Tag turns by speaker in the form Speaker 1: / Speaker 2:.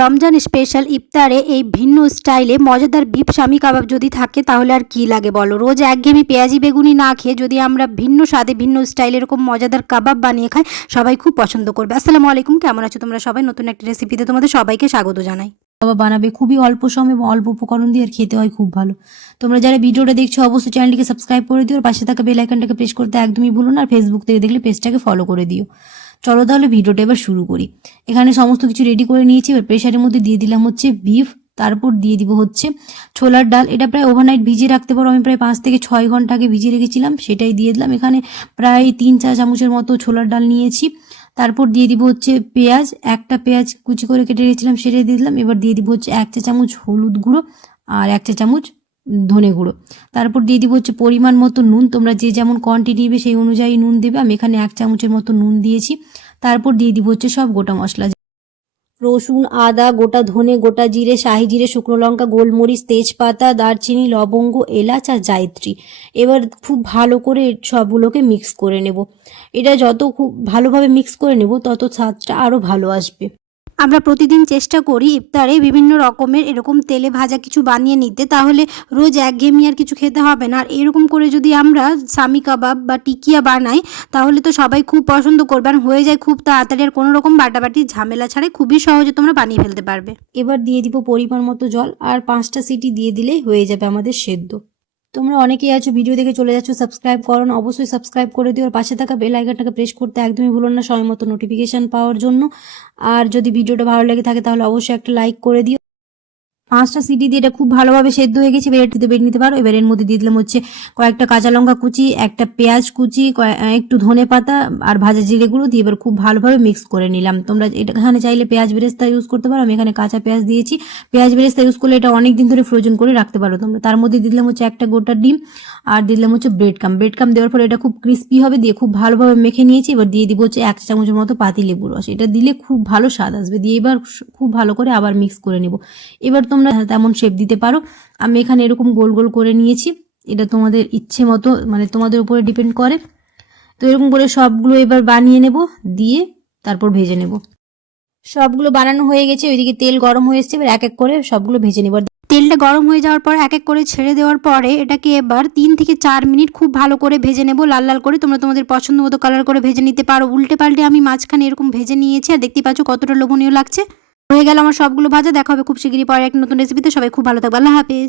Speaker 1: Ramzan special ইফতারে এই ভিন্ন স্টাইলে মজাদার বিফ স্বামী কাবাব যদি থাকে, তাহলে আর কি লাগে বলো? রোজ একঘেয়েমি পেঁয়াজি বেগুনি না খেয়ে যদি আমরা ভিন্ন স্বাদে, ভিন্ন স্টাইলে এরকম মজাদার কাবাব বানিয়ে খাই, সবাই খুব পছন্দ করবে। আসসালামু আলাইকুম, কেমন আছো তোমরা সবাই? নতুন একটা রেসিপিতে তোমাদের সবাইকে স্বাগত জানাই।
Speaker 2: বাবা বানাবে খুবই অল্প সময় এবং অল্প উপকরণ দিয়ে আর খেতে হয় খুব ভালো। তোমরা যারা ভিডিওটা দেখছ, অবশ্যই চ্যানেলটিকে সাবস্ক্রাইব করে দিও আর পাশে থাকা বেল আইকনটাকে প্রেস করতে একদমই ভুলো না। আর ফেসবুক থেকে দেখলে পেজটাকে ফলো করে দিও। চলো তাহলে ভিডিওটা এবার শুরু করি। এখানে সমস্ত কিছু রেডি করে নিয়েছি, এবার প্রেশারের মধ্যে দিয়ে দিলাম হচ্ছে বিফ তারপর দিয়ে দিব হচ্ছে ছোলার ডাল। এটা প্রায় ওভারনাইট ভিজিয়ে রাখতে পারো, আমি প্রায় পাঁচ থেকে ছয় ঘণ্টা আগে ভিজিয়ে রেখেছিলাম, সেটাই দিয়ে দিলাম। এখানে প্রায় তিন চা চামচের মতো ছোলার ডাল নিয়েছি। তারপর দিয়ে দিব হচ্ছে পেঁয়াজ, একটা পেঁয়াজ কুচি করে কেটে রেখেছিলাম, সেটাই দিয়ে দিলাম। এবার দিয়ে দিব হচ্ছে এক চা চামচ হলুদ গুঁড়ো আর এক চা চামচ ধনে গুঁড়ো। তারপর দিয়ে দিব হচ্ছে পরিমাণ মতো নুন। তোমরা যে যেমন কোয়ান্টিটি নেবে সেই অনুযায়ী নুন দেবে। আমি এখানে এক চামচের মতো নুন দিয়েছি। তারপর দিয়ে দিব হচ্ছে সব গোটা মশলা। রসুন, আদা, গোটা ধনে, গোটা জিরে, শাহি জিরে, শুকনো লঙ্কা, গোলমরিচ, তেজপাতা, দারচিনি, লবঙ্গ, এলাচ আর জায়ত্রী। এবার খুব ভালো করে সবগুলোকে মিক্স করে নেব। এটা যত খুব ভালোভাবে মিক্স করে নেব, তত স্বাদটা আরও ভালো আসবে।
Speaker 1: আমরা প্রতিদিন চেষ্টা করি ইফতারে বিভিন্ন রকমের এরকম তেলে ভাজা কিছু বানিয়ে নিতে, তাহলে রোজ একঘেয়েমি আর কিছু খেতে হবে না। আর এরকম করে যদি আমরা সামি কাবাব বা টিকিয়া বানাই, তাহলে তো সবাই খুব পছন্দ করবে। আর হয়ে যায় খুব তাড়াতাড়ি আর কোনো রকম বাটাবাটি, ঝামেলা ছাড়াই খুবই সহজে তোমরা বানিয়ে ফেলতে পারবে।
Speaker 2: এবার দিয়ে দিব পরিমাণ মতো জল, আর পাঁচটা সিটি দিয়ে দিলেই হয়ে যাবে আমাদের সেদ্ধ। তোমরা অনেকেই আছো ভিডিও দেখে চলে যাচ্ছ সাবস্ক্রাইব করো অবশ্যই সাবস্ক্রাইব করে দিও, আর পাশে থাকা বেল আইকনটাকে প্রেস করতে একদমই ভুলো না সময় মতো নোটিফিকেশান পাওয়ার জন্য। আর যদি ভিডিওটা ভালো লাগে থাকে, তাহলে অবশ্যই একটা লাইক করে দিও। পাঁচটা সিটি দিয়ে এটা খুব ভালোভাবে সেদ্ধ হয়ে গেছে, এবার এটিতে বেড়ে নিতে পারো। এবার এর মধ্যে দিয়ে দিলাম হচ্ছে কয়েকটা কাঁচা লঙ্কা কুচি, একটা পেঁয়াজ কুচি একটু ধনে পাতা আর ভাজা জিরে গুঁড়ো দিয়ে এবার খুব ভালোভাবে মিক্স করে নিলাম। তোমরা এটা এখানে চাইলে পেঁয়াজ বেরেস্তা ইউজ করতে পারো। আমি এখানে কাঁচা পেঁয়াজ দিয়েছি। পেঁয়াজ বেরেস্তা ইউজ করলে এটা অনেক দিন ধরে ফ্রোজন করে রাখতে পারো তোমরা। তার মধ্যে দিলাম হচ্ছে একটা গোটা ডিম আর দিলাম হচ্ছে ব্রেড কাম ব্রেড কাম দেওয়ার পরে এটা খুব ক্রিস্পি হবে, দিয়ে খুব ভালোভাবে মেখে নিয়েছি। এবার দিয়ে দিব হচ্ছে এক চামচের মতো পাতি লেবুর রস। এটা দিলে খুব ভালো স্বাদ আসবে। দিয়ে এবার খুব ভালো করে আবার মিক্স করে নিব। এবার তোমরা তেমন শেপ দিতে পারো। আমি এখানে এরকম গোল গোল করে নিয়েছি। এটা তোমাদের ইচ্ছে মতো মানে তোমাদের উপরে ডিপেন্ড করে। তো এরকম করে সবগুলো এবার বানিয়ে নেব, দিয়ে তারপর ভেজে নেব। সবগুলো বানানো হয়ে গেছে, ওইদিকে তেল গরম হয়ে এসছে, এবার এক এক করে সবগুলো ভেজে নেব।
Speaker 1: তেলটা গরম হয়ে যাওয়ার পর এক এক করে ছেড়ে দেওয়ার পরে এটাকে এবার তিন থেকে চার মিনিট খুব ভালো করে ভেজে নেব, লাল লাল করে। তোমরা তোমাদের পছন্দ মতো কালার করে ভেজে নিতে পারো। উল্টে পাল্টে আমি মাঝখানে এরকম ভেজে নিয়েছি, আর দেখতে পাচ্ছ কতটা লোভনীয় লাগছে। হয়ে গেল আমার সবগুলো ভাজা। দেখা হবে খুব শিগগিরই পরে এক নতুন রেসিপিতে সবাই খুব ভালো থাকবে। আল্লাহ হাফিজ।